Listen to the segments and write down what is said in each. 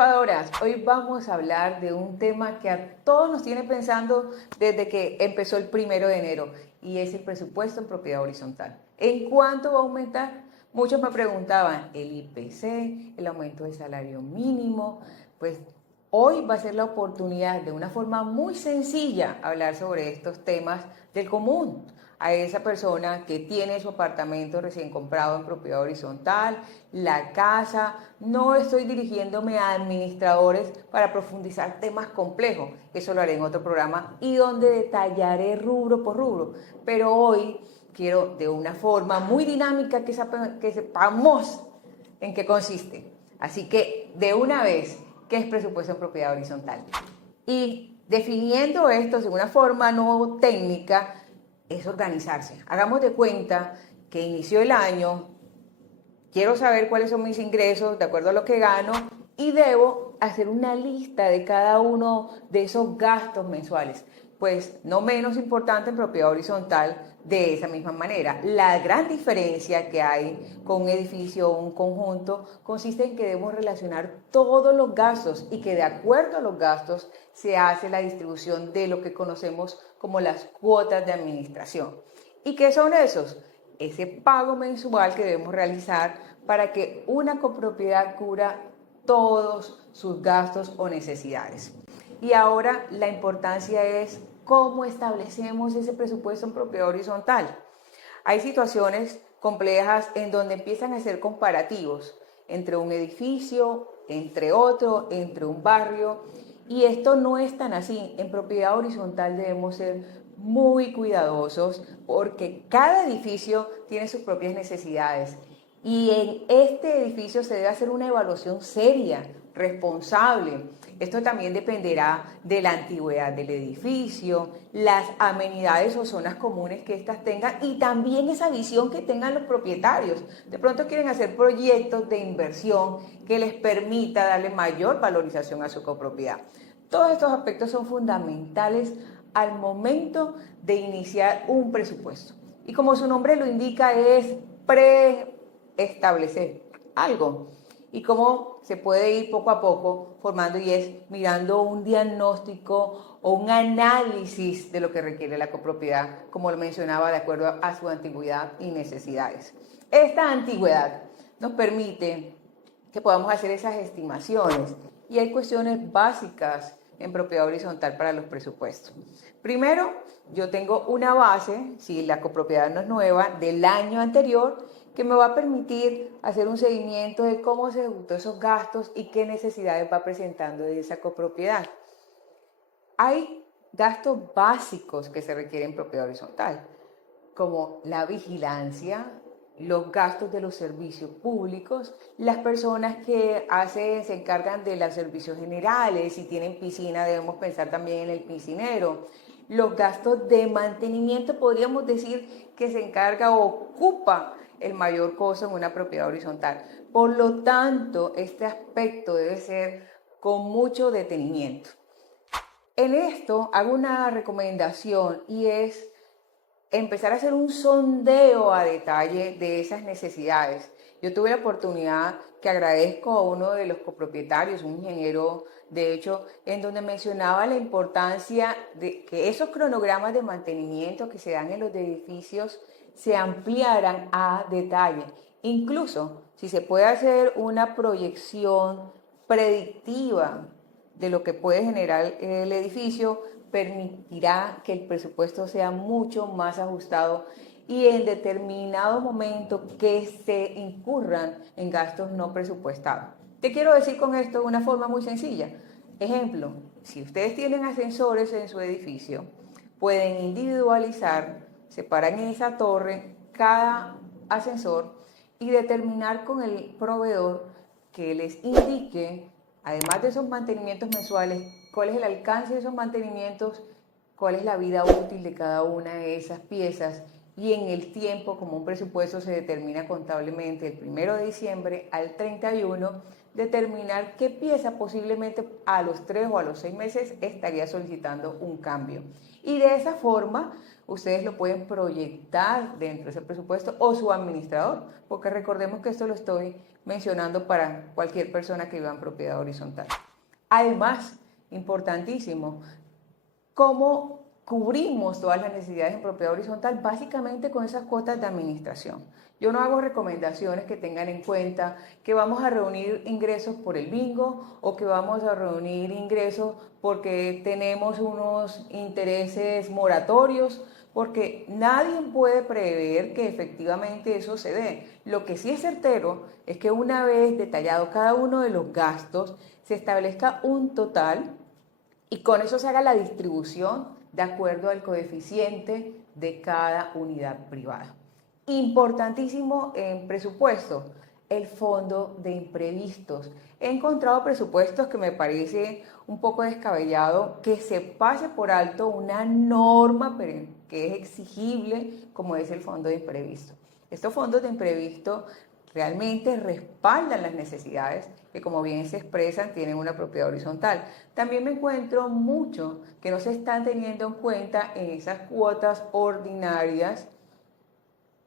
triunfadoras, hoy vamos a hablar de un tema que a todos nos tiene pensando desde que empezó el 1 de enero y es el presupuesto en propiedad horizontal. ¿En cuánto va a aumentar? Muchos me preguntaban, el IPC, el aumento del salario mínimo, pues hoy va a ser la oportunidad de una forma muy sencilla hablar sobre estos temas del común a esa persona que tiene su apartamento recién comprado en propiedad horizontal, la casa. No estoy dirigiéndome a administradores para profundizar temas complejos, eso lo haré en otro programa y donde detallaré rubro por rubro, pero hoy quiero de una forma muy dinámica que sepamos en qué consiste. Así que de una vez, ¿qué es presupuesto en propiedad horizontal? Y definiendo esto de una forma no técnica, es organizarse. Hagamos de cuenta que inició el año, quiero saber cuáles son mis ingresos de acuerdo a lo que gano y debo hacer una lista de cada uno de esos gastos mensuales. Pues no menos importante en propiedad horizontal de esa misma manera. La gran diferencia que hay con un edificio o un conjunto consiste en que debemos relacionar todos los gastos y que de acuerdo a los gastos se hace la distribución de lo que conocemos como las cuotas de administración. ¿Y qué son esos? Ese pago mensual que debemos realizar para que una copropiedad cubra todos sus gastos o necesidades. Y ahora la importancia es cómo establecemos ese presupuesto en propiedad horizontal. Hay situaciones complejas en donde empiezan a hacer comparativos entre un edificio, entre otro, entre un barrio, y esto no es tan así. En propiedad horizontal debemos ser muy cuidadosos porque cada edificio tiene sus propias necesidades y en este edificio se debe hacer una evaluación seria, responsable. Esto también dependerá de la antigüedad del edificio, las amenidades o zonas comunes que éstas tengan y también esa visión que tengan los propietarios. De pronto quieren hacer proyectos de inversión que les permita darle mayor valorización a su copropiedad. Todos estos aspectos son fundamentales al momento de iniciar un presupuesto. Y como su nombre lo indica, es preestablecer algo. Y cómo se puede ir poco a poco formando y es mirando un diagnóstico o un análisis de lo que requiere la copropiedad, como lo mencionaba, de acuerdo a su antigüedad y necesidades. Esta antigüedad nos permite que podamos hacer esas estimaciones y hay cuestiones básicas en propiedad horizontal para los presupuestos. Primero, yo tengo una base, si la copropiedad no es nueva, del año anterior, que me va a permitir hacer un seguimiento de cómo se ejecutó esos gastos y qué necesidades va presentando de esa copropiedad. Hay gastos básicos que se requieren en propiedad horizontal, como la vigilancia, los gastos de los servicios públicos, las personas que se encargan de los servicios generales, si tienen piscina debemos pensar también en el piscinero, los gastos de mantenimiento podríamos decir que se encarga o ocupa el mayor costo en una propiedad horizontal. Por lo tanto, este aspecto debe ser con mucho detenimiento. En esto hago una recomendación y es empezar a hacer un sondeo a detalle de esas necesidades. Yo tuve la oportunidad, que agradezco a uno de los copropietarios, un ingeniero, de hecho, en donde mencionaba la importancia de que esos cronogramas de mantenimiento que se dan en los edificios se ampliaran a detalle. Incluso, si se puede hacer una proyección predictiva de lo que puede generar el edificio, permitirá que el presupuesto sea mucho más ajustado y en determinado momento que se incurran en gastos no presupuestados. Te quiero decir con esto de una forma muy sencilla. Ejemplo, si ustedes tienen ascensores en su edificio, pueden individualizar, separar en esa torre cada ascensor y determinar con el proveedor que les indique, además de esos mantenimientos mensuales, cuál es el alcance de esos mantenimientos, cuál es la vida útil de cada una de esas piezas y en el tiempo, como un presupuesto se determina contablemente el 1 de diciembre al 31, determinar qué pieza posiblemente a los 3 o a los 6 meses estaría solicitando un cambio. Y de esa forma ustedes lo pueden proyectar dentro de ese presupuesto o su administrador, porque recordemos que esto lo estoy mencionando para cualquier persona que viva en propiedad horizontal. Además, importantísimo, ¿cómo cubrimos todas las necesidades en propiedad horizontal? Básicamente con esas cuotas de administración. Yo no hago recomendaciones que tengan en cuenta que vamos a reunir ingresos por el bingo o que vamos a reunir ingresos porque tenemos unos intereses moratorios, porque nadie puede prever que efectivamente eso se dé. Lo que sí es certero es que una vez detallado cada uno de los gastos, se establezca un total y con eso se haga la distribución de acuerdo al coeficiente de cada unidad privada. Importantísimo en presupuesto, el fondo de imprevistos. He encontrado presupuestos que me parece un poco descabellado que se pase por alto una norma que es exigible como es el fondo de imprevisto. Estos fondos de imprevisto realmente respaldan las necesidades que, como bien se expresan, tienen una propiedad horizontal. También me encuentro mucho que no se están teniendo en cuenta en esas cuotas ordinarias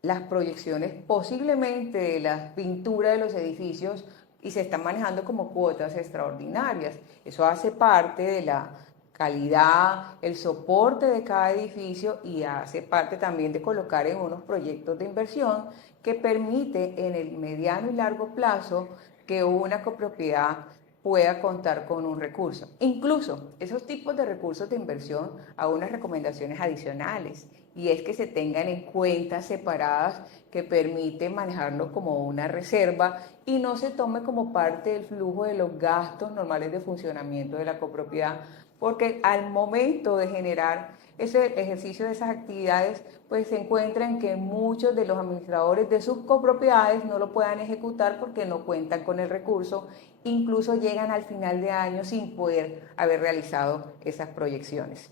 las proyecciones posiblemente de la pintura de los edificios y se están manejando como cuotas extraordinarias. Eso hace parte de la calidad, el soporte de cada edificio y hace parte también de colocar en unos proyectos de inversión que permite en el mediano y largo plazo que una copropiedad pueda contar con un recurso. Incluso esos tipos de recursos de inversión a unas recomendaciones adicionales y es que se tengan en cuentas separadas que permiten manejarlo como una reserva y no se tome como parte del flujo de los gastos normales de funcionamiento de la copropiedad, porque al momento de generar ese ejercicio de esas actividades, pues se encuentran que muchos de los administradores de sus copropiedades no lo puedan ejecutar porque no cuentan con el recurso, incluso llegan al final de año sin poder haber realizado esas proyecciones.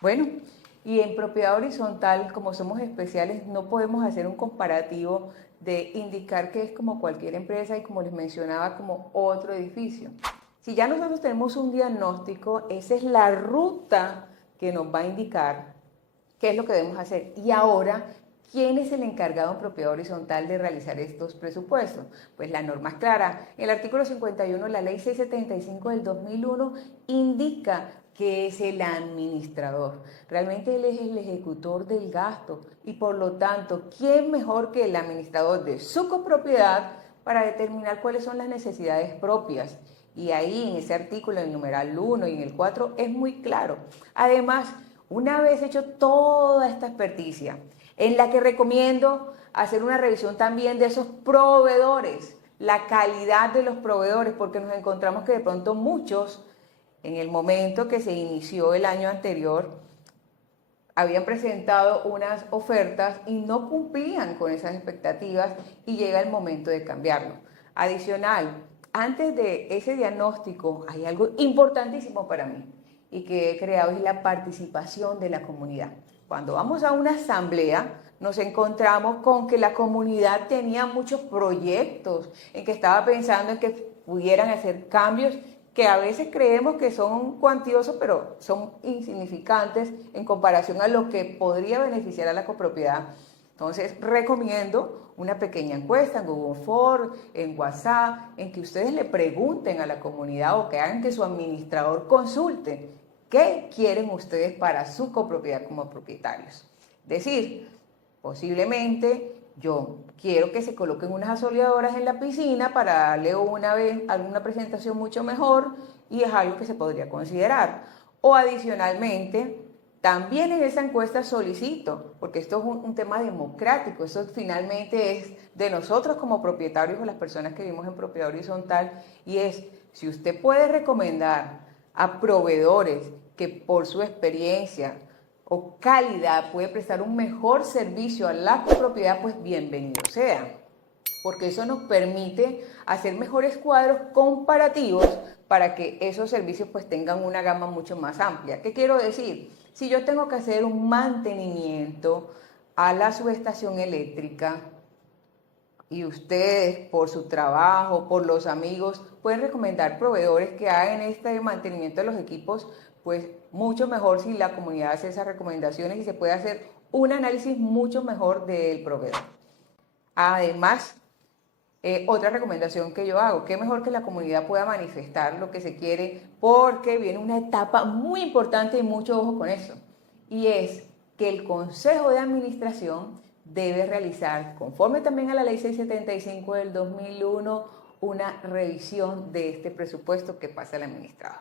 Bueno, y en propiedad horizontal, como somos especiales, no podemos hacer un comparativo de indicar que es como cualquier empresa y como les mencionaba, como otro edificio. Si ya nosotros tenemos un diagnóstico, esa es la ruta que nos va a indicar qué es lo que debemos hacer. Y ahora, ¿quién es el encargado en propiedad horizontal de realizar estos presupuestos? Pues la norma es clara. El artículo 51 de la ley 675 del 2001 indica que es el administrador. Realmente él es el ejecutor del gasto y por lo tanto, ¿quién mejor que el administrador de su copropiedad para determinar cuáles son las necesidades propias? Y ahí en ese artículo, en el numeral 1 y en el 4, es muy claro. Además, una vez hecho toda esta experticia, en la que recomiendo hacer una revisión también de esos proveedores, la calidad de los proveedores, porque nos encontramos que de pronto muchos, en el momento que se inició el año anterior, habían presentado unas ofertas y no cumplían con esas expectativas y llega el momento de cambiarlo. Adicional, antes de ese diagnóstico hay algo importantísimo para mí y que he creado, es la participación de la comunidad. Cuando vamos a una asamblea nos encontramos con que la comunidad tenía muchos proyectos, en que estaba pensando en que pudieran hacer cambios que a veces creemos que son cuantiosos, pero son insignificantes en comparación a lo que podría beneficiar a la copropiedad. Entonces, recomiendo una pequeña encuesta en Google Forms, en WhatsApp, en que ustedes le pregunten a la comunidad o que hagan que su administrador consulte qué quieren ustedes para su copropiedad como propietarios. Es decir, posiblemente yo quiero que se coloquen unas asoleadoras en la piscina para darle una vez alguna presentación mucho mejor y es algo que se podría considerar. O adicionalmente, también en esa encuesta solicito, porque esto es un tema democrático, esto finalmente es de nosotros como propietarios o las personas que vivimos en propiedad horizontal, y es si usted puede recomendar a proveedores que por su experiencia o calidad puede prestar un mejor servicio a la copropiedad, pues bienvenido sea, porque eso nos permite hacer mejores cuadros comparativos para que esos servicios pues tengan una gama mucho más amplia. ¿Qué quiero decir? Si yo tengo que hacer un mantenimiento a la subestación eléctrica y ustedes por su trabajo, por los amigos, pueden recomendar proveedores que hagan este mantenimiento de los equipos, pues mucho mejor si la comunidad hace esas recomendaciones y se puede hacer un análisis mucho mejor del proveedor. Además, otra recomendación que yo hago, qué mejor que la comunidad pueda manifestar lo que se quiere, porque viene una etapa muy importante y mucho ojo con eso, y es que el Consejo de Administración debe realizar, conforme también a la Ley 675 del 2001, una revisión de este presupuesto que pasa al administrador.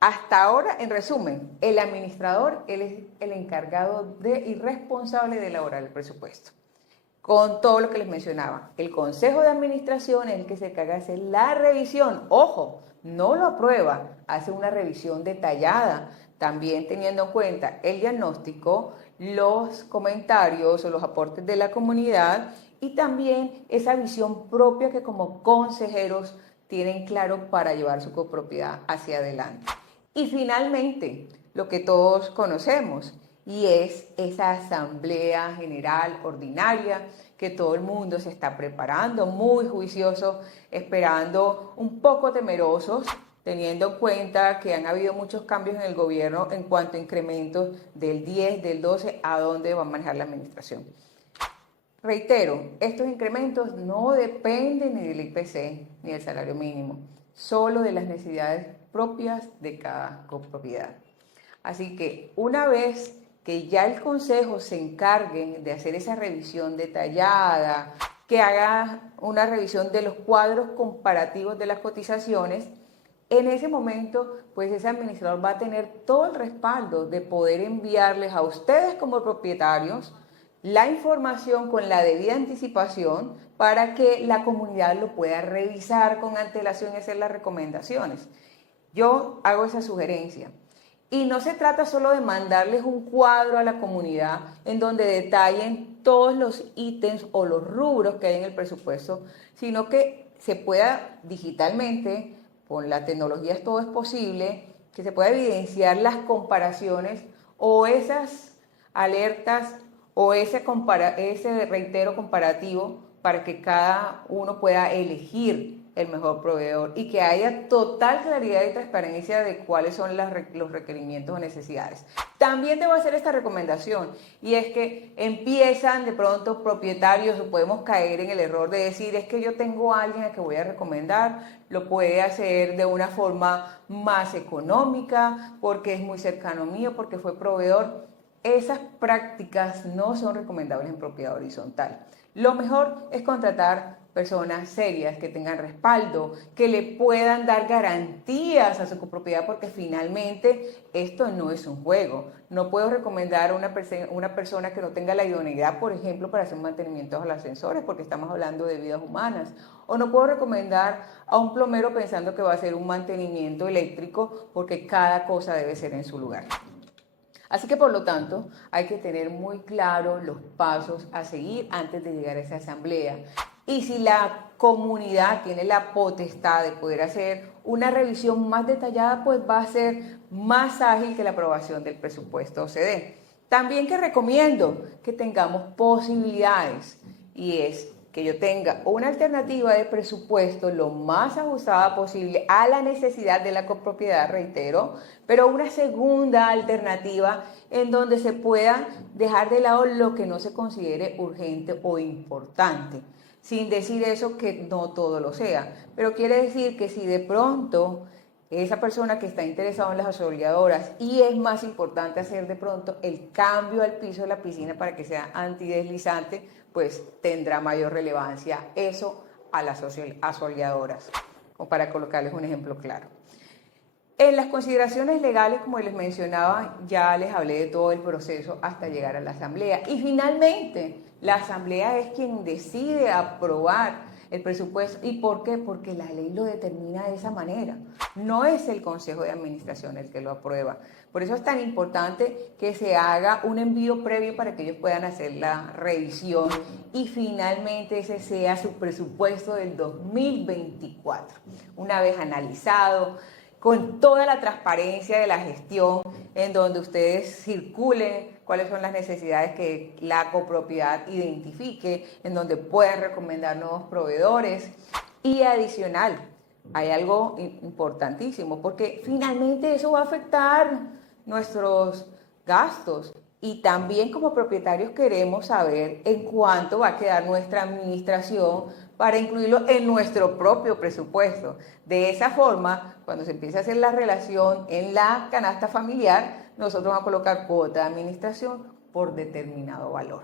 Hasta ahora, en resumen, el administrador, él es el encargado y responsable de elaborar el presupuesto, con todo lo que les mencionaba. El Consejo de Administración es el que se encarga de hacer la revisión. Ojo, no lo aprueba, hace una revisión detallada, también teniendo en cuenta el diagnóstico, los comentarios o los aportes de la comunidad y también esa visión propia que como consejeros tienen claro para llevar su copropiedad hacia adelante. Y finalmente, lo que todos conocemos, y es esa asamblea general ordinaria que todo el mundo se está preparando, muy juicioso, esperando, un poco temerosos, teniendo en cuenta que han habido muchos cambios en el gobierno en cuanto a incrementos del 10, del 12, a dónde va a manejar la administración. Reitero, estos incrementos no dependen ni del IPC ni del salario mínimo, solo de las necesidades propias de cada copropiedad. Así que una vez que ya el Consejo se encargue de hacer esa revisión detallada, que haga una revisión de los cuadros comparativos de las cotizaciones, en ese momento, pues ese administrador va a tener todo el respaldo de poder enviarles a ustedes como propietarios la información con la debida anticipación para que la comunidad lo pueda revisar con antelación y hacer las recomendaciones. Yo hago esa sugerencia. Y no se trata solo de mandarles un cuadro a la comunidad en donde detallen todos los ítems o los rubros que hay en el presupuesto, sino que se pueda digitalmente, con la tecnología todo es posible, que se pueda evidenciar las comparaciones o esas alertas o ese reitero comparativo para que cada uno pueda elegir el mejor proveedor y que haya total claridad y transparencia de cuáles son los requerimientos o necesidades. También debo hacer esta recomendación y es que empiezan de pronto propietarios o podemos caer en el error de decir es que yo tengo a alguien a que voy a recomendar, lo puede hacer de una forma más económica porque es muy cercano mío, porque fue proveedor. Esas prácticas no son recomendables en propiedad horizontal. Lo mejor es contratar personas serias que tengan respaldo, que le puedan dar garantías a su copropiedad, porque finalmente esto no es un juego. No puedo recomendar a una persona que no tenga la idoneidad, por ejemplo, para hacer mantenimiento a los ascensores, porque estamos hablando de vidas humanas. O no puedo recomendar a un plomero pensando que va a hacer un mantenimiento eléctrico, porque cada cosa debe ser en su lugar. Así que por lo tanto hay que tener muy claro los pasos a seguir antes de llegar a esa asamblea. Y si la comunidad tiene la potestad de poder hacer una revisión más detallada, pues va a ser más ágil que la aprobación del presupuesto OCDE. También que recomiendo que tengamos posibilidades y es que yo tenga una alternativa de presupuesto lo más ajustada posible a la necesidad de la copropiedad, reitero, pero una segunda alternativa en donde se pueda dejar de lado lo que no se considere urgente o importante. Sin decir eso que no todo lo sea, pero quiere decir que si de pronto esa persona que está interesada en las asoleadoras y es más importante hacer de pronto el cambio al piso de la piscina para que sea antideslizante, pues tendrá mayor relevancia eso a las asoleadoras, o para colocarles un ejemplo claro. En las consideraciones legales, como les mencionaba, ya les hablé de todo el proceso hasta llegar a la asamblea. Y finalmente, la asamblea es quien decide aprobar el presupuesto. ¿Y por qué? Porque la ley lo determina de esa manera. No es el Consejo de Administración el que lo aprueba. Por eso es tan importante que se haga un envío previo para que ellos puedan hacer la revisión y finalmente ese sea su presupuesto del 2024. Una vez analizado, con toda la transparencia de la gestión, en donde ustedes circulen cuáles son las necesidades que la copropiedad identifique, en donde puedan recomendar nuevos proveedores. Y adicional, hay algo importantísimo, porque finalmente eso va a afectar nuestros gastos Y también como propietarios queremos saber en cuánto va a quedar nuestra administración para incluirlo en nuestro propio presupuesto. De esa forma, cuando se empiece a hacer la relación en la canasta familiar, nosotros vamos a colocar cuota de administración por determinado valor.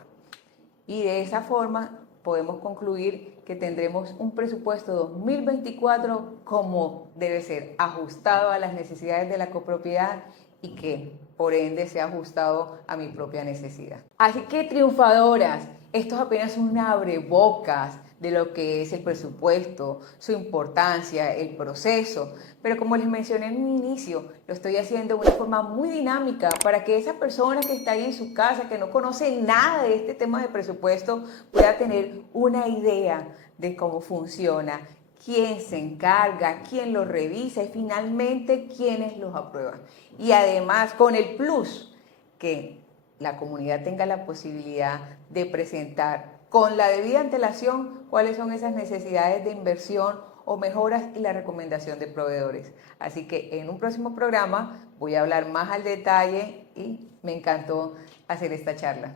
Y de esa forma podemos concluir que tendremos un presupuesto 2024 como debe ser, ajustado a las necesidades de la copropiedad y que por ende sea ajustado a mi propia necesidad. Así que triunfadoras, esto es apenas un abrebocas de lo que es el presupuesto, su importancia, el proceso, pero como les mencioné en un inicio, lo estoy haciendo de una forma muy dinámica para que esa persona que está ahí en su casa, que no conoce nada de este tema de presupuesto, pueda tener una idea de cómo funciona, quién se encarga, quién lo revisa y finalmente quiénes los aprueban. Y además con el plus que la comunidad tenga la posibilidad de presentar con la debida antelación cuáles son esas necesidades de inversión o mejoras y la recomendación de proveedores. Así que en un próximo programa voy a hablar más al detalle y me encantó hacer esta charla.